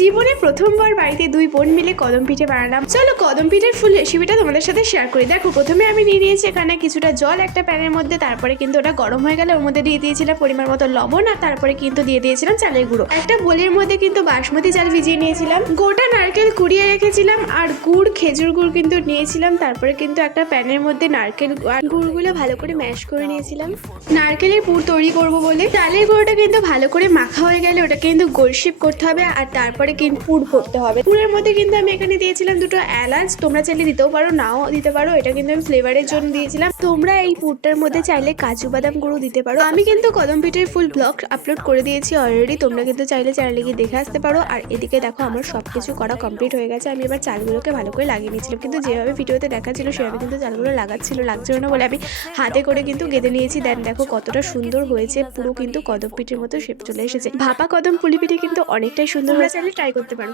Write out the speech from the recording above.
জীবনে প্রথমবার বাড়িতে দুই বোন মিলে কদম পিঠে বানালাম। চলো কদম পিঠের ফুল রেসিপিটা তোমাদের সাথে শেয়ার করি। দেখো প্রথমে আমি নিয়ে নিয়েছি এখানে কিছুটা জল একটা প্যানের মধ্যে, তারপরে কিন্তু ওটা গরম হয়ে গেলে ওর মধ্যে দিয়ে দিয়েছিলাম পরিমাণ মতো লবণ, আর তারপরে কিন্তু দিয়ে দিয়েছিলাম চালের গুঁড়ো। একটা বোলের মধ্যে কিন্তু বাসমতি চাল ভিজিয়ে নিয়েছিলাম, গোটা নারকেল কুড়িয়ে রেখেছিলাম, আর গুড় খেজুর গুড় কিন্তু নিয়েছিলাম। তারপরে কিন্তু একটা প্যানের মধ্যে নারকেল আর গুড়গুলো ভালো করে ম্যাশ করে নিয়েছিলাম নারকেলের পুর তৈরি করব বলে। চালের গুঁড়োটা কিন্তু ভালো করে মাখা হয়ে গেলে ওটা কিন্তু গোল শেপ করতে হবে, আর তারপরে কিন্তু পুর করতে হবে। পুরের মধ্যে কিন্তু আমি এখানে দিয়েছিলাম দুটো এলাচ, তোমরা চাইলে দিতেও পারো নাও দিতে পারো, এটা কিন্তু আমি ফ্লেভারের জন্য দিয়েছিলাম। তোমরা এই পুরটার মধ্যে চাইলে কাজু বাদাম গুঁড়ো দিতে পারো। আমি কিন্তু কদম পিঠের ফুল ব্লগ আপলোড করে দিয়েছি অলরেডি, তোমরা কিন্তু চাইলে চ্যানেলে গিয়ে দেখে আসতে পারো। আর এদিকে দেখো আমার সবকিছু করা কমপ্লিট হয়ে গেছে। আমি এবার চালগুলোকে ভালো করে লাগিয়ে নিয়েছিলাম, কিন্তু যেভাবে ভিডিওতে দেখাচ্ছিল সেভাবে কিন্তু চালগুলো লাগছিল না বলে আমি হাতে করে কিন্তু গেঁথে নিয়েছি। দেন দেখো কতটা সুন্দর হয়েছে, পুরো কিন্তু কদম পিঠের মতো শেপ চলে এসেছে। ভাপা কদম পুলি পিঠে কিন্তু অনেকটাই সুন্দর হয়েছে, চাইলে ট্রাই করতে পারো।